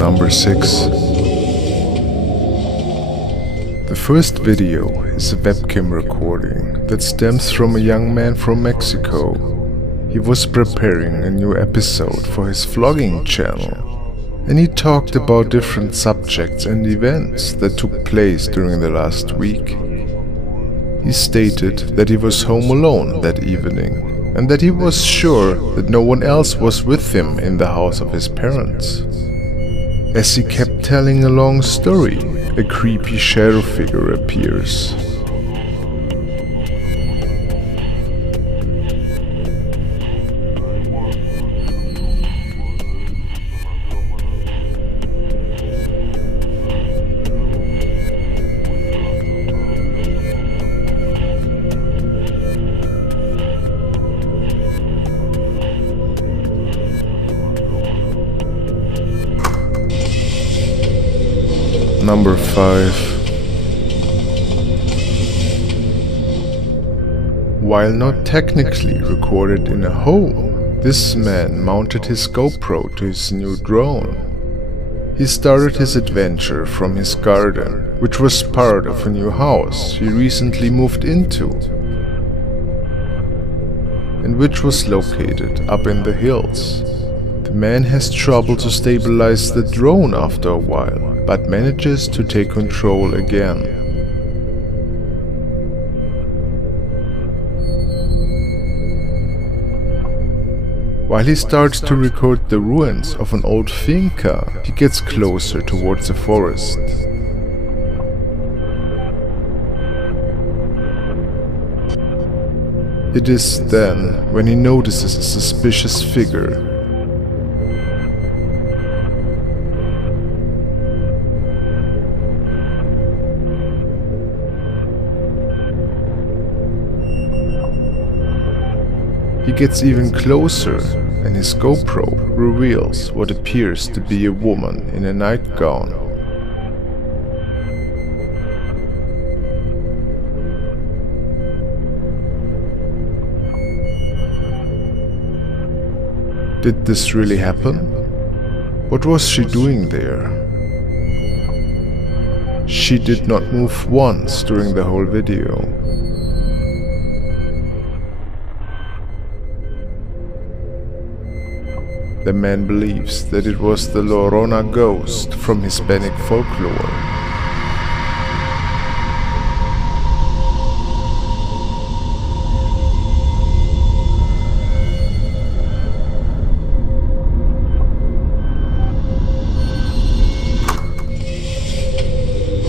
Number 6. The first video is a webcam recording that stems from a young man from Mexico. He was preparing a new episode for his vlogging channel, and he talked about different subjects and events that took place during the last week. He stated that he was home alone that evening, and that he was sure that no one else was with him in the house of his parents. As he kept telling a long story, a creepy shadow figure appears. Number 5. While not technically recorded in a home, this man mounted his GoPro to his new drone. He started his adventure from his garden, which was part of a new house he recently moved into, and which was located up in the hills. The man has trouble to stabilize the drone after a while, but manages to take control again. While he starts to record the ruins of an old finca, he gets closer towards the forest. It is then when he notices a suspicious figure. He gets even closer, and his GoPro reveals what appears to be a woman in a nightgown. Did this really happen? What was she doing there? She did not move once during the whole video. The man believes that it was the Llorona ghost from Hispanic folklore.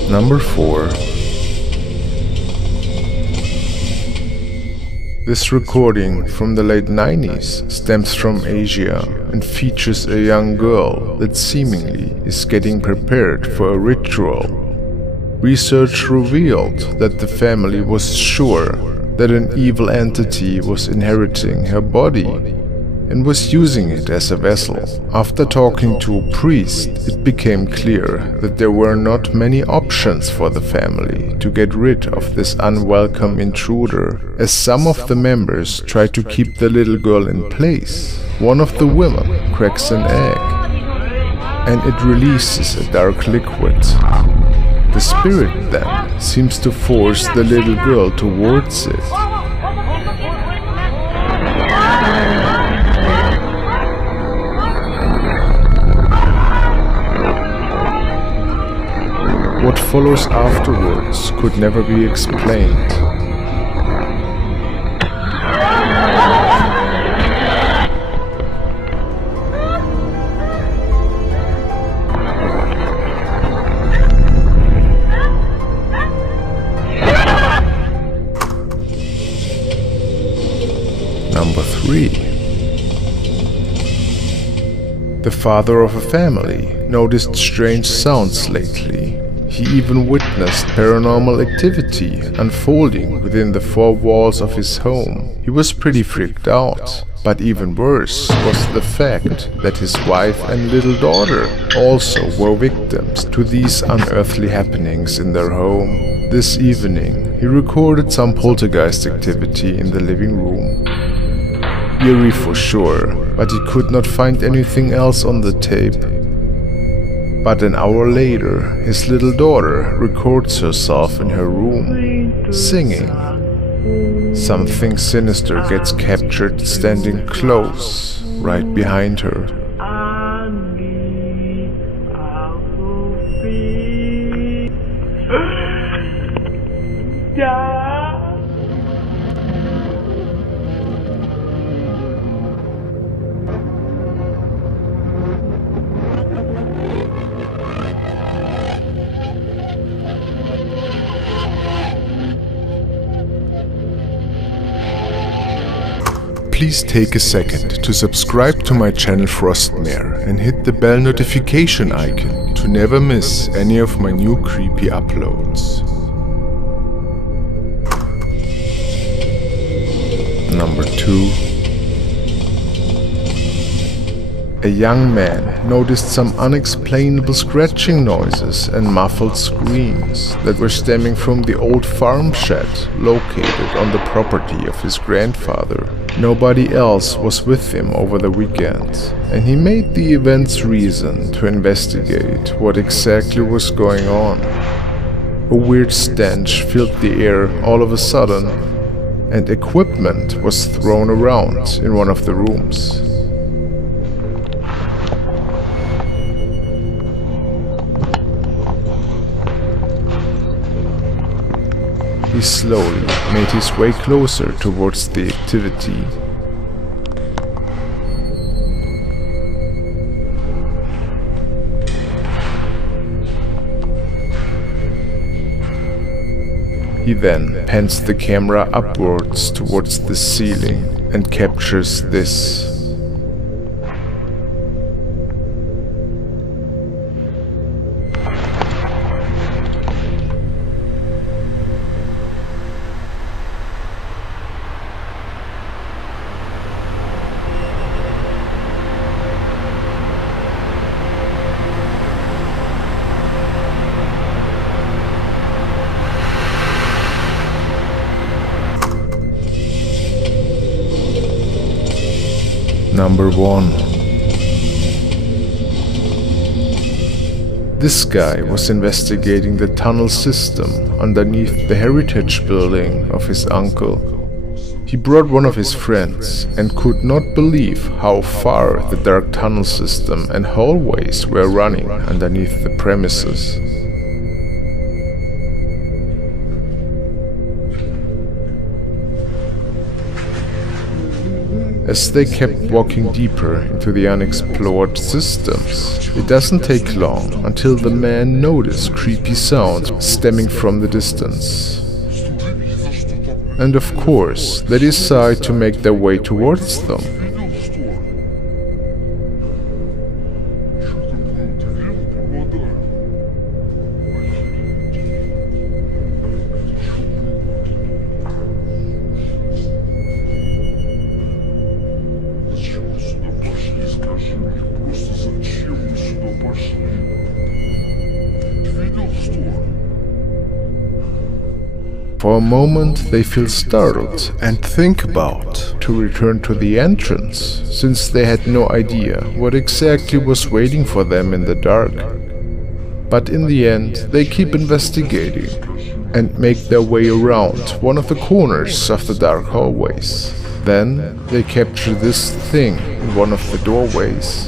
Number 4. This recording from the late 90s stems from Asia and features a young girl that seemingly is getting prepared for a ritual. Research revealed that the family was sure that an evil entity was inheriting her body and was using it as a vessel. After talking to a priest, it became clear that there were not many options for the family to get rid of this unwelcome intruder, as some of the members try to keep the little girl in place. One of the women cracks an egg, and it releases a dark liquid. The spirit then seems to force the little girl towards it. What follows afterwards could never be explained. Number 3. The father of a family noticed strange sounds lately. He even witnessed paranormal activity unfolding within the four walls of his home. He was pretty freaked out, but even worse was the fact that his wife and little daughter also were victims to these unearthly happenings in their home. This evening, he recorded some poltergeist activity in the living room. Eerie for sure, but he could not find anything else on the tape. But an hour later, his little daughter records herself in her room, singing. Something sinister gets captured standing close, right behind her. Please take a second to subscribe to my channel Frostmare and hit the bell notification icon to never miss any of my new creepy uploads. Number 2. A young man noticed some unexplainable scratching noises and muffled screams that were stemming from the old farm shed located on the property of his grandfather. Nobody else was with him over the weekend, and he made the event's reason to investigate what exactly was going on. A weird stench filled the air all of a sudden, and equipment was thrown around in one of the rooms. He slowly made his way closer towards the activity. He then pans the camera upwards towards the ceiling and captures this. Number 1. This guy was investigating the tunnel system underneath the heritage building of his uncle. He brought one of his friends and could not believe how far the dark tunnel system and hallways were running underneath the premises. As they kept walking deeper into the unexplored systems, it doesn't take long until the man noticed creepy sounds stemming from the distance. And of course, they decide to make their way towards them. For a moment they feel startled and think about to return to the entrance, since they had no idea what exactly was waiting for them in the dark. But in the end they keep investigating and make their way around one of the corners of the dark hallways. Then they capture this thing in one of the doorways.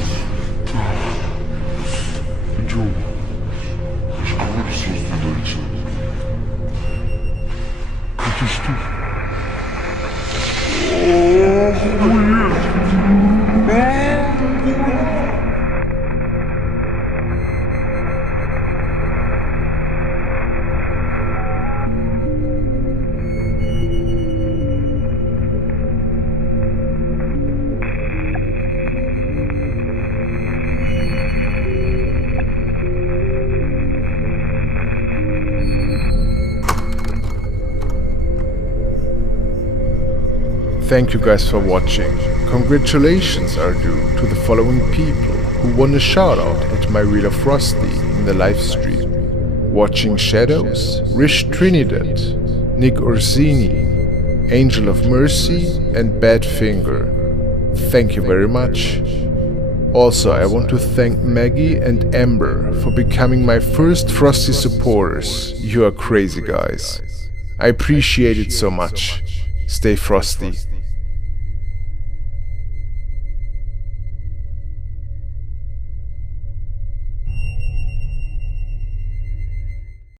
Thank you guys for watching. Congratulations are due to the following people who won a shout out at my Reader Frosty in the live stream. Watching Shadows, Rish Trinidad, Nick Orsini, Angel of Mercy and Badfinger. Thank you very much. Also, I want to thank Maggie and Amber for becoming my first Frosty supporters. You are crazy guys. I appreciate it so much. Stay frosty.